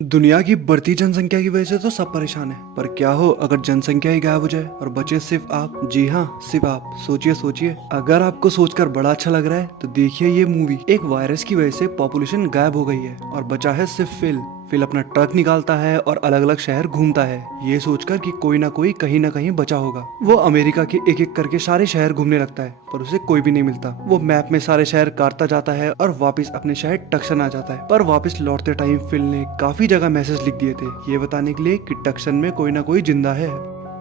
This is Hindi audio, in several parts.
दुनिया की बढ़ती जनसंख्या की वजह से तो सब परेशान है, पर क्या हो अगर जनसंख्या ही गायब हो जाए और बचे सिर्फ आप। जी हाँ, सिर्फ आप। सोचिए सोचिए, अगर आपको सोचकर बड़ा अच्छा लग रहा है तो देखिए ये मूवी। एक वायरस की वजह से पॉपुलेशन गायब हो गई है और बचा है सिर्फ फिल। फिल अपना ट्रक निकालता है और अलग अलग शहर घूमता है, ये सोचकर कि कोई ना कोई कहीं ना कहीं बचा होगा। वो अमेरिका के एक एक करके सारे शहर घूमने लगता है, पर उसे कोई भी नहीं मिलता। वो मैप में सारे शहर काटता जाता है और वापस अपने शहर टक्सन आ जाता है। पर वापस लौटते टाइम फिल ने काफी जगह मैसेज लिख दिए थे, ये बताने के लिए कि टक्सन में कोई ना कोई जिंदा है।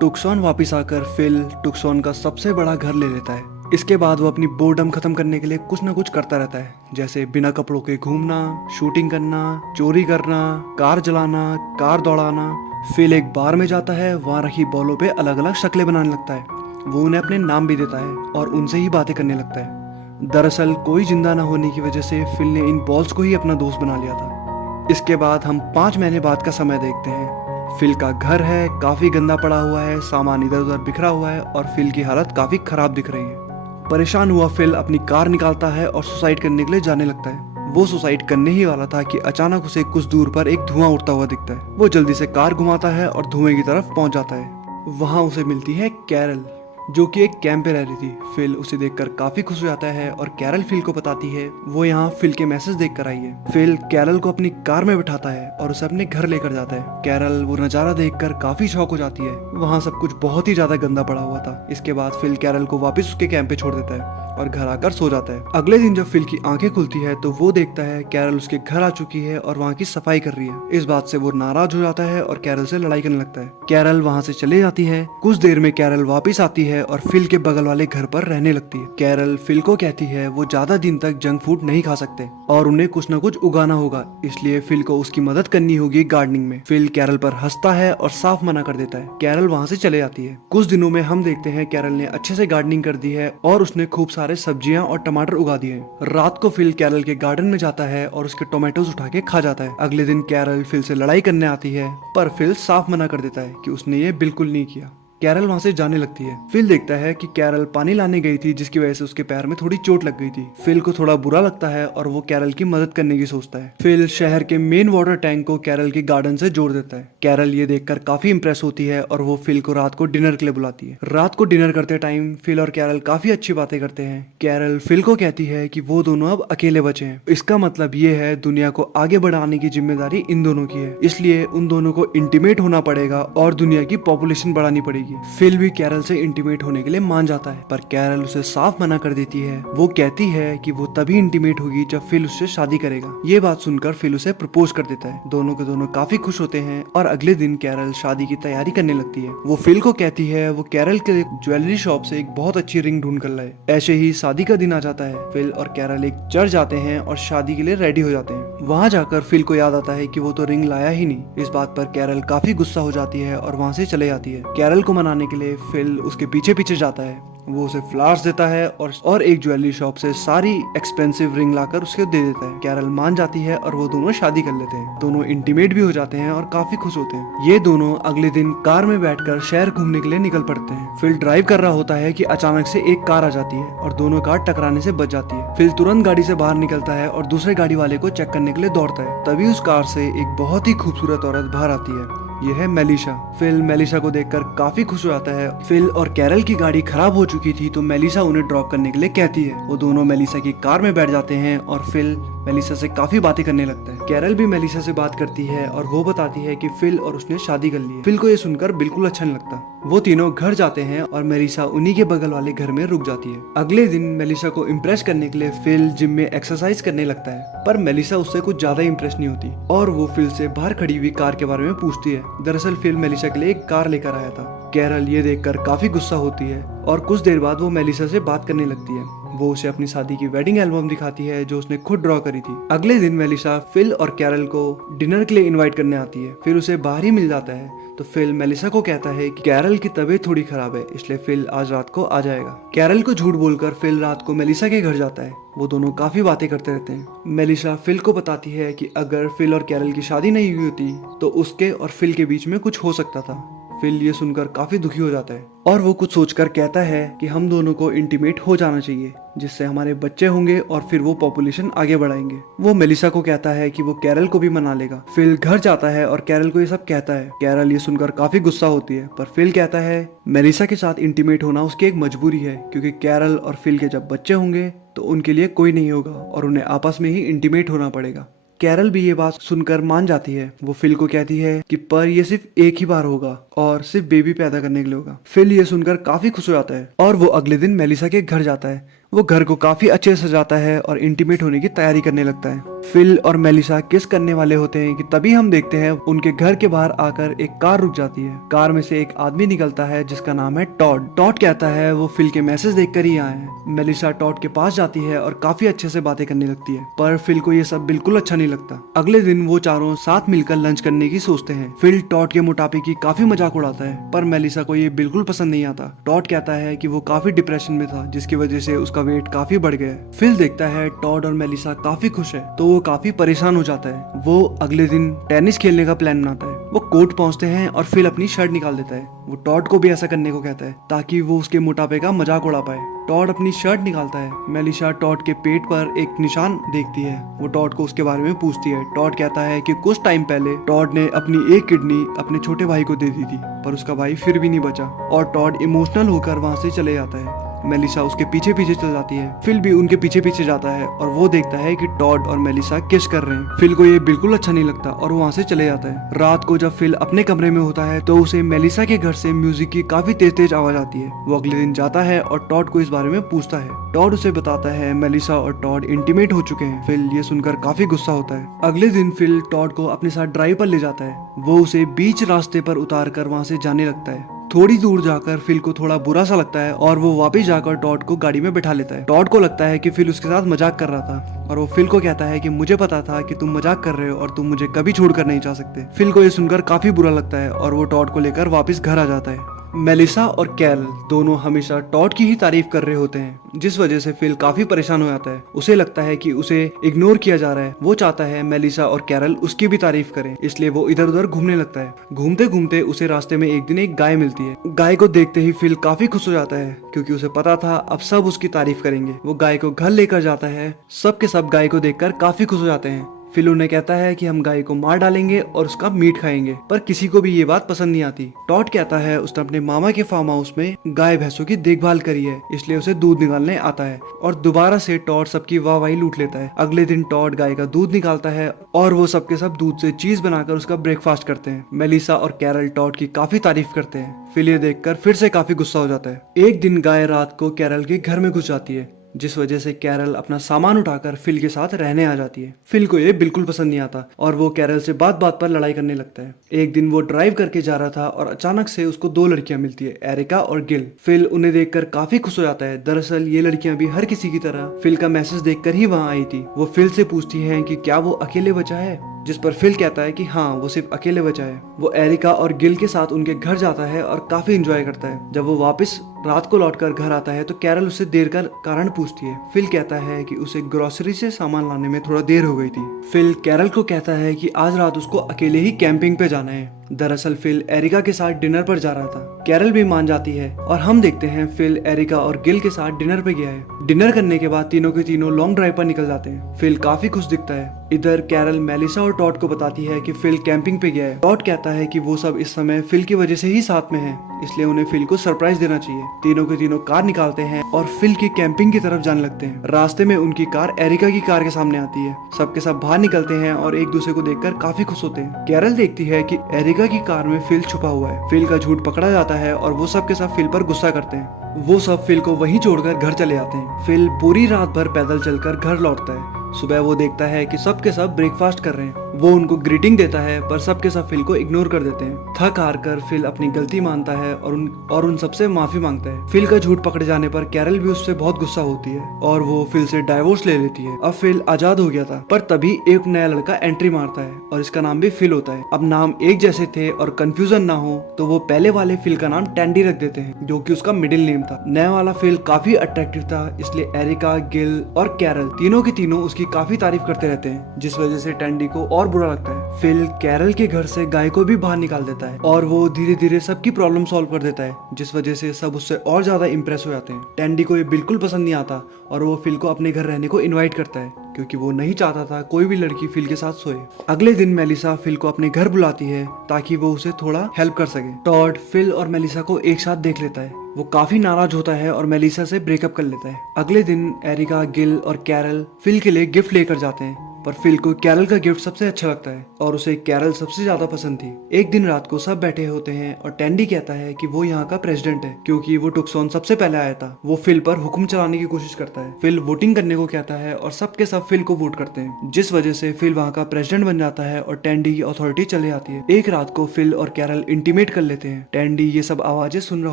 टुक्सॉन वापस आकर फिल टुक्सॉन का सबसे बड़ा घर ले लेता है। इसके बाद वो अपनी बोर्डम खत्म करने के लिए कुछ ना कुछ करता रहता है, जैसे बिना कपड़ों के घूमना, शूटिंग करना, चोरी करना, कार जलाना, कार दौड़ाना। फिल एक बार में जाता है, वहाँ रखी बॉलों पे अलग अलग शक्लें बनाने लगता है। वो उन्हें अपने नाम भी देता है और उनसे ही बातें करने लगता है। दरअसल कोई जिंदा न होने की वजह से फिल ने इन बॉल्स को ही अपना दोस्त बना लिया था। इसके बाद हम 5 महीने बाद का समय देखते हैं। फिल का घर है, काफी गंदा पड़ा हुआ है, सामान इधर उधर बिखरा हुआ है और फिल की हालत काफी खराब दिख रही है। परेशान हुआ फिल अपनी कार निकालता है और सुसाइड करने के लिए जाने लगता है। वो सुसाइड करने ही वाला था कि अचानक उसे कुछ दूर पर एक धुआं उड़ता हुआ दिखता है। वो जल्दी से कार घुमाता है और धुएं की तरफ पहुंच जाता है। वहां उसे मिलती है कैरल, जो कि एक कैंप पे रह रही थी। फिल उसे देखकर काफी खुश हो जाता है और कैरल फिल को बताती है वो यहाँ फिल के मैसेज देख कर आई है। फिल कैरल को अपनी कार में बिठाता है और उसे अपने घर लेकर जाता है। कैरल वो नजारा देखकर काफी शॉक हो जाती है। वहाँ सब कुछ बहुत ही ज्यादा गंदा पड़ा हुआ था। इसके बाद फिल कैरल को वापस उसके कैंप पे छोड़ देता है और घर आकर सो जाता है। अगले दिन जब फिल की आंखें खुलती है तो वो देखता है कैरल उसके घर आ चुकी है और वहाँ की सफाई कर रही है। इस बात से वो नाराज हो जाता है और कैरल से लड़ाई करने लगता है। कैरल वहाँ से चले जाती है। कुछ देर में कैरल वापस आती है और फिल के बगल वाले घर पर रहने लगती है। कैरल फिल को कहती है वो ज्यादा दिन तक जंक फूड नहीं खा सकते और उन्हें कुछ न कुछ उगाना होगा, इसलिए फिल को उसकी मदद करनी होगी गार्डनिंग में। फिल कैरल पर हंसता है और साफ मना कर देता है। कैरल वहाँ से चले जाती है। कुछ दिनों में हम देखते हैं कैरल ने अच्छे से गार्डनिंग कर दी है और उसने खूब सारे सब्जियां और टमाटर उगा दिए। रात को फिल कैरल के गार्डन में जाता है और उसके टोमेटोज उठा के खा जाता है। अगले दिन कैरल फिल से लड़ाई करने आती है, पर फिल साफ मना कर देता है कि उसने ये बिल्कुल नहीं किया। कैरल वहां से जाने लगती है। फिल देखता है कि कैरल पानी लाने गई थी, जिसकी वजह से उसके पैर में थोड़ी चोट लग गई थी। फिल को थोड़ा बुरा लगता है और वो कैरल की मदद करने की सोचता है। फिल शहर के मेन वाटर टैंक को कैरल के गार्डन से जोड़ देता है। कैरल ये देखकर काफी इंप्रेस होती है और वो फिल को रात को डिनर के लिए बुलाती है। रात को डिनर करते टाइम फिल और कैरल काफी अच्छी बातें करते हैं। कैरल फिल को कहती है कि वो दोनों अब अकेले बचे हैं। इसका मतलब ये है दुनिया को आगे बढ़ाने की जिम्मेदारी इन दोनों की है, इसलिए उन दोनों को इंटीमेट होना पड़ेगा और दुनिया की पॉपुलेशन बढ़ानी पड़ेगी। फिल भी कैरल से इंटीमेट होने के लिए मान जाता है, पर कैरल उसे साफ मना कर देती है। वो कहती है कि वो तभी इंटीमेट होगी जब फिल उससे शादी करेगा। ये बात सुनकर फिल उसे प्रपोज कर देता है। दोनों के दोनों काफी खुश होते हैं और अगले दिन कैरल शादी की तैयारी करने लगती है। वो फिल को कहती है वो कैरल के ज्वेलरी शॉप से एक बहुत अच्छी रिंग ढूंढ कर लाए। ऐसे ही शादी का दिन आ जाता है। फिल और कैरल एक चर्च जाते हैं और शादी के लिए रेडी हो जाते हैं। वहाँ जाकर फिल को याद आता है कि वो तो रिंग लाया ही नहीं। इस बात पर कैरल काफी गुस्सा हो जाती है और वहाँ से चले जाती है। कैरल को मनाने के लिए फिल उसके पीछे पीछे जाता है। वो उसे फ्लावर्स देता है और एक ज्वेलरी शॉप से सारी एक्सपेंसिव रिंग लाकर उसको दे देता है। कैरल मान जाती है और वो दोनों शादी कर लेते हैं। दोनों इंटीमेट भी हो जाते हैं और काफी खुश होते हैं। ये दोनों अगले दिन कार में बैठकर शहर घूमने के लिए निकल पड़ते हैं। फिल ड्राइव कर रहा होता है कि अचानक से एक कार आ जाती है और दोनों कार टकराने से बच जाती है। फिल तुरंत गाड़ी से बाहर निकलता है और दूसरे गाड़ी वाले को चेक करने के लिए दौड़ता है। तभी उस कार से एक बहुत ही खूबसूरत औरत बाहर आती है। यह है मेलिशा। फिल मेलिशा को देखकर काफी खुश हो जाता है। फिल और कैरल की गाड़ी खराब हो चुकी थी तो मेलिशा उन्हें ड्रॉप करने के लिए कहती है। वो दोनों मेलिशा की कार में बैठ जाते हैं और फिल मेलिशा से काफी बातें करने लगता है। कैरल भी मेलिशा से बात करती है और वो बताती है कि फिल और उसने शादी कर ली है। फिल को ये सुनकर बिल्कुल अच्छा नहीं लगता। वो तीनों घर जाते हैं और मेलिशा उन्हीं के बगल वाले घर में रुक जाती है। अगले दिन मेलिशा को इम्प्रेस करने के लिए फिल जिम में एक्सरसाइज करने लगता है, पर मेलिशा उससे कुछ ज्यादा इम्प्रेस नहीं होती और वो फिल से बाहर खड़ी हुई कार के बारे में पूछती है। दरअसल फिल मेलिशा के लिए एक कार लेकर आया था। कैरल ये देखकर काफी गुस्सा होती है और कुछ देर बाद वो मेलिशा से बात करने लगती है। वो उसे अपनी शादी की वेडिंग एल्बम दिखाती है जो उसने खुद ड्रॉ करी थी। अगले दिन मेलिशा फिल और कैरल को डिनर के लिए इनवाइट करने आती है। फिर उसे बाहर ही मिल जाता है तो फिल मेलिशा को कहता है कि कैरल की तबीयत थोड़ी खराब है, इसलिए फिल आज रात को आ जाएगा। कैरल को झूठ बोलकर फिल रात को मेलिशा के घर जाता है। वो दोनों काफी बातें करते रहते हैं। मेलिशा फिल को बताती है कि अगर फिल और कैरल की शादी नहीं हुई होती तो उसके और फिल के बीच में कुछ हो सकता था। फिल ये सुनकर काफी दुखी हो जाता है और वो कुछ सोचकर कहता है कि हम दोनों को इंटीमेट हो जाना चाहिए। जिससे हमारे बच्चे होंगे और फिर वो पॉपुलेशन आगे बढ़ाएंगे। वो मेलिसा को कहता है कि वो कैरल को भी मना लेगा। फिल घर जाता है और कैरल को ये सब कहता है। कैरल ये सुनकर काफी गुस्सा होती है, पर फिल कहता है मेलिसा के साथ इंटीमेट होना उसकी एक मजबूरी है, क्योंकि कैरल और फिल के जब बच्चे होंगे तो उनके लिए कोई नहीं होगा और उन्हें आपस में ही इंटीमेट होना पड़ेगा। कैरल भी ये बात सुनकर मान जाती है। वो फिल को कहती है कि पर ये सिर्फ एक ही बार होगा और सिर्फ बेबी पैदा करने के लिए होगा। फिल ये सुनकर काफी खुश हो जाता है और वो अगले दिन मेलिसा के घर जाता है। वो घर को काफी अच्छे से सजाता है और इंटीमेट होने की तैयारी करने लगता है। फिल और मेलिसा किस करने वाले होते हैं कि तभी हम देखते हैं उनके घर के बाहर आकर एक कार रुक जाती है। कार में से एक आदमी निकलता है जिसका नाम है टॉड। टॉड कहता है वो फिल के मैसेज देखकर ही आए हैं। मेलिसा टॉड के पास जाती है और काफी अच्छे से बातें करने लगती है, पर फिल को ये सब बिल्कुल अच्छा नहीं लगता। अगले दिन वो चारों साथ मिलकर लंच करने की सोचते हैं। फिल टॉड के मोटापे की काफी मजाक उड़ाता है, पर मेलिसा को ये बिल्कुल पसंद नहीं आता। टॉड कहता है कि वो काफी डिप्रेशन में था, जिसकी वजह से उसका वेट काफी बढ़ गया है। फिल देखता है टॉड और मेलिसा काफी खुश है, तो वो काफी परेशान हो जाता है। वो अगले दिन टेनिस खेलने का प्लान बनाता है। वो कोर्ट पहुंचते हैं और फिल अपनी शर्ट निकाल देता है। वो टॉड को भी ऐसा करने को कहता है ताकि वो उसके मोटापे का मजाक उड़ा पाए। टॉड अपनी शर्ट निकालता है। मेलिसा टॉड के पेट पर एक निशान देखती है। वो टॉड को उसके बारे में पूछती है। टॉड कहता है कि कुछ टाइम पहले टॉड ने अपनी एक किडनी अपने छोटे भाई को दे दी थी, पर उसका भाई फिर भी नहीं बचा और टॉड इमोशनल होकर वहां से चले जाता है। मेलिसा उसके पीछे पीछे चल जाती है। फिल भी उनके पीछे पीछे जाता है और वो देखता है कि टॉड और मेलिसा किस कर रहे हैं। फिल को ये बिल्कुल अच्छा नहीं लगता और वो वहाँ से चले जाता है। रात को जब फिल अपने कमरे में होता है तो उसे मेलिसा के घर से म्यूजिक की काफी तेज तेज आवाज आती है। वो अगले दिन जाता है और टॉड को इस बारे में पूछता है। टॉड उसे बताता है मेलिसा और टॉड इंटीमेट हो चुके हैं। फिल ये सुनकर काफी गुस्सा होता है। अगले दिन फिल टॉड को अपने साथ ड्राइव पर ले जाता है। वो उसे बीच रास्ते पर उतार कर वहाँ से जाने लगता है। थोड़ी दूर जाकर फिल को थोड़ा बुरा सा लगता है और वो वापस जाकर टॉड को गाड़ी में बैठा लेता है। टॉड को लगता है कि फिल उसके साथ मजाक कर रहा था और वो फिल को कहता है कि मुझे पता था कि तुम मजाक कर रहे हो और तुम मुझे कभी छोड़कर नहीं जा सकते। फिल को ये सुनकर काफी बुरा लगता है और वो टॉड को लेकर वापस घर आ जाता है। मेलिसा और कैरल दोनों हमेशा टॉड की ही तारीफ कर रहे होते हैं, जिस वजह से फिल काफी परेशान हो जाता है। उसे लगता है कि उसे इग्नोर किया जा रहा है। वो चाहता है मेलिसा और कैरल उसकी भी तारीफ करें, इसलिए वो इधर उधर घूमने लगता है। घूमते घूमते उसे रास्ते में एक दिन एक गाय मिलती है। गाय को देखते ही फिल काफी खुश हो जाता है, क्योंकि उसे पता था अब सब उसकी तारीफ करेंगे। वो गाय को घर लेकर जाता है। सब के सब गाय को देखकर काफी खुश हो जाते हैं। फिल उन्हें कहता है कि हम गाय को मार डालेंगे और उसका मीट खाएंगे, पर किसी को भी ये बात पसंद नहीं आती। टॉड कहता है उसने अपने मामा के फार्म हाउस में गाय भैंसों की देखभाल करी है, इसलिए उसे दूध निकालने आता है और दोबारा से टॉड सबकी वाहवाही लूट लेता है। अगले दिन टॉड गाय का दूध निकालता है और वो सबके सब दूध से चीज बनाकर उसका ब्रेकफास्ट करते हैं। मेलिसा और कैरल टॉड की काफी तारीफ करते हैं। फिल ये देखकर फिर से काफी गुस्सा हो जाता है। एक दिन गाय रात को कैरल के घर में घुस जाती है, जिस वजह से कैरल अपना सामान उठाकर फिल के साथ रहने आ जाती है। फिल को ये बिल्कुल पसंद नहीं आता और वो कैरल से बात बात पर लड़ाई करने लगता है। एक दिन वो ड्राइव करके जा रहा था और अचानक से उसको दो लड़कियां मिलती है, एरिका और गिल। फिल उन्हें देखकर काफी खुश हो जाता है। दरअसल ये लड़कियां भी हर किसी की तरह फिल का मैसेज देखकर ही वहाँ आई थी। वो फिल से पूछती है कि क्या वो अकेले बचा है, जिस पर फिल कहता है कि हाँ वो सिर्फ अकेले बचा है। वो एरिका और गिल के साथ उनके घर जाता है और काफी एंजॉय करता है। जब वो वापस रात को लौटकर घर आता है तो कैरल उससे देर का कारण पूछती है। फिल कहता है कि उसे ग्रोसरी से सामान लाने में थोड़ा देर हो गई थी। फिल कैरल को कहता है कि आज रात उसको अकेले ही कैंपिंग पे जाना है। दरअसल फिल एरिका के साथ डिनर पर जा रहा था। कैरल भी मान जाती है और हम देखते हैं फिल एरिका और गिल के साथ डिनर पे गया है। डिनर करने के बाद तीनों के तीनों लॉन्ग ड्राइव पर निकल जाते हैं। फिल काफी खुश दिखता है। इधर कैरल मेलिसा और टॉड को बताती है कि फिल कैंपिंग पे गया है। टॉड कहता है कि वो सब इस समय फिल की वजह से ही साथ में है, इसलिए उन्हें फिल को सरप्राइज देना चाहिए। तीनों के तीनों कार निकालते हैं और फिल की कैंपिंग की तरफ जाने लगते हैं। रास्ते में उनकी कार एरिका की कार के सामने आती है। सबके सब बाहर निकलते हैं और एक दूसरे को देखकर काफी खुश होते हैं। कैरल देखती है कि एरिका की कार में फिल छुपा हुआ है। फिल का झूठ पकड़ा जाता है और वो सब के सब फिल पर गुस्सा करते हैं। वो सब फिल को वहीं छोड़कर घर चले जाते हैं। फिल पूरी रात भर पैदल चलकर घर लौटता है। सुबह वो देखता है कि सब के सब ब्रेकफास्ट कर रहे हैं। वो उनको ग्रीटिंग देता है, पर सब के सब फिल को इग्नोर कर देते हैं। थक हार कर फिल अपनी गलती मानता है और उन सबसे माफी मांगता है। फिल का झूठ पकड़े जाने पर कैरल भी उससे बहुत गुस्सा होती है और वो फिल से डाइवोर्स ले लेती है। अब फिल आजाद हो गया था, पर तभी एक नया लड़का एंट्री मारता है और इसका नाम भी फिल होता है। अब नाम एक जैसे थे और कंफ्यूजन ना हो तो वो पहले वाले फिल का नाम टैंडी रख देते हैं, जो कि उसका मिडिल नेम था। नया वाला फिल काफी अट्रैक्टिव था, इसलिए एरिका, गिल और कैरल तीनों के तीनों उसकी काफी तारीफ करते रहते हैं, जिस वजह से टैंडी को और बुरा लगता है। फिल कैरल के घर से गाय को भी बाहर निकाल देता है और वो धीरे धीरे सबकी प्रॉब्लम सॉल्व कर देता है, जिस वजह से सब उससे और ज्यादा इम्प्रेस हो जाते हैं। टैंडी को ये बिल्कुल पसंद नहीं आता और वो फिल को अपने घर रहने को इनवाइट करता है, क्योंकि वो नहीं चाहता था कोई भी लड़की फिल के साथ सोए। अगले दिन मेलिसा फिल को अपने घर बुलाती है ताकि वो उसे थोड़ा हेल्प कर सके। टॉड फिल और मेलिसा को एक साथ देख लेता है। वो काफी नाराज होता है और मेलिसा से ब्रेकअप कर लेता है। अगले दिन एरिका, गिल और कैरल फिल के लिए गिफ्ट लेकर जाते हैं, पर फिल को कैरल का गिफ्ट सबसे अच्छा लगता है और उसे कैरल सबसे ज्यादा पसंद थी। एक दिन रात को सब बैठे होते हैं और टैंडी कहता है कि वो यहाँ का प्रेसिडेंट है, क्योंकि वो टुक्सॉन सबसे पहले आया था। वो फिल पर हुक्म चलाने की कोशिश करता है। फिल वोटिंग करने को कहता है और सबके सब फिल को वोट करते हैं, जिस वजह से फिल वहाँ का प्रेसिडेंट बन जाता है और टैंडी की अथॉरिटी चले आती है। एक रात को फिल और कैरल इंटीमेट कर लेते हैं। टैंडी ये सब आवाजें सुन रहा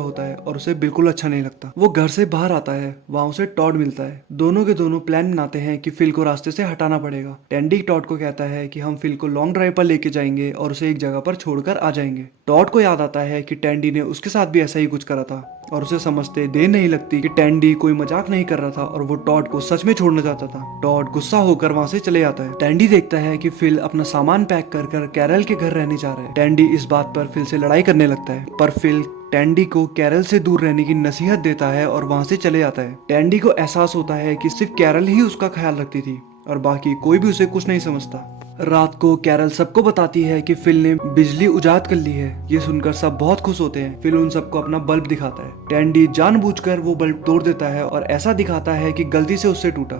होता है और उसे बिल्कुल अच्छा नहीं लगता। वो घर से बाहर आता है, वहाँ उसे टॉड मिलता है। दोनों के दोनों प्लान बनाते हैं कि फिल को रास्ते से हटाना पड़ेगा। टैंडी टॉड को कहता है कि हम फिल को लॉन्ग ड्राइव पर लेके जाएंगे और उसे एक जगह पर छोड़कर आ जाएंगे। टॉड को याद आता है कि टैंडी ने उसके साथ भी ऐसा ही कुछ करा था और उसे समझते देर नहीं लगती कि टैंडी कोई मजाक नहीं कर रहा था और वो टॉड को सच में छोड़ना चाहता था। टॉड गुस्सा होकर वहाँ से चले जाता है। टैंडी देखता है कि फिल अपना सामान पैक कर कर कैरल के घर रहने जा रहा है। टैंडी इस बात पर फिल से लड़ाई करने लगता है, पर फिल टैंडी को कैरल से दूर रहने की नसीहत देता है और वहाँ से चले जाता है। टैंडी को एहसास होता है कि सिर्फ कैरल ही उसका ख्याल रखती थी और बाकी कोई भी उसे कुछ नहीं समझता। रात को कैरल सबको बताती है कि फिल ने बिजली उजाड़ कर ली है। ये सुनकर सब बहुत खुश होते हैं। फिल उन सबको अपना बल्ब दिखाता है। टैंडी जानबूझकर वो बल्ब तोड़ देता है और ऐसा दिखाता है कि गलती से उससे टूटा,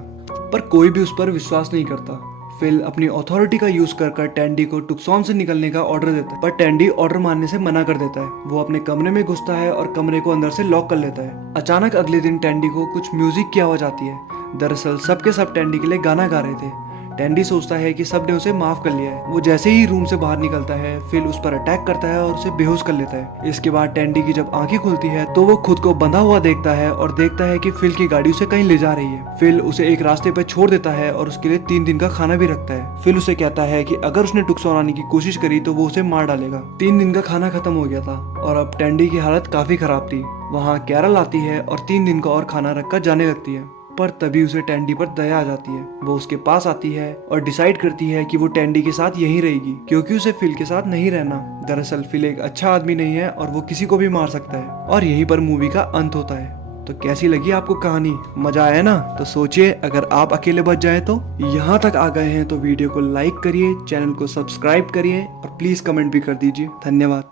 पर कोई भी उस पर विश्वास नहीं करता। फिल अपनी अथॉरिटी का यूज कर टैंडी को टुक्सॉन से निकलने का ऑर्डर देता है, पर टैंडी ऑर्डर मानने से मना कर देता है। वो अपने कमरे में घुसता है और कमरे को अंदर से लॉक कर लेता है। अचानक अगले दिन टैंडी को कुछ म्यूजिक की आवाज आती है। दरअसल सबके सब टैंडी के लिए गाना गा रहे थे। टैंडी सोचता है कि सबने उसे माफ कर लिया है। वो जैसे ही रूम से बाहर निकलता है, फिल उस पर अटैक करता है और उसे बेहोश कर लेता है। इसके बाद टैंडी की जब आंखें खुलती है तो वो खुद को बंधा हुआ देखता है और देखता है कि फिल की गाड़ी उसे कहीं ले जा रही है। फिल उसे एक रास्ते पर छोड़ देता है और उसके लिए 3 दिन का खाना भी रखता है। फिल उसे कहता है कि अगर उसने टुक्सॉन आने की कोशिश करी तो वो उसे मार डालेगा। 3 दिन का खाना खत्म हो गया था और अब टैंडी की हालत काफी खराब थी। वहाँ कैरल आती है और 3 दिन का और खाना रखकर जाने लगती है, पर तभी उसे टैंडी पर दया आ जाती है। वो उसके पास आती है और डिसाइड करती है कि वो टैंडी के साथ यहीं रहेगी, क्योंकि उसे फिल के साथ नहीं रहना। दरअसल फिल एक अच्छा आदमी नहीं है और वो किसी को भी मार सकता है। और यहीं पर मूवी का अंत होता है। तो कैसी लगी आपको कहानी? मजा आया ना? तो सोचिए, अगर आप अकेले बच जाए तो। यहाँ तक आ गए हैं तो वीडियो को लाइक करिए, चैनल को सब्सक्राइब करिए और प्लीज कमेंट भी कर दीजिए। धन्यवाद।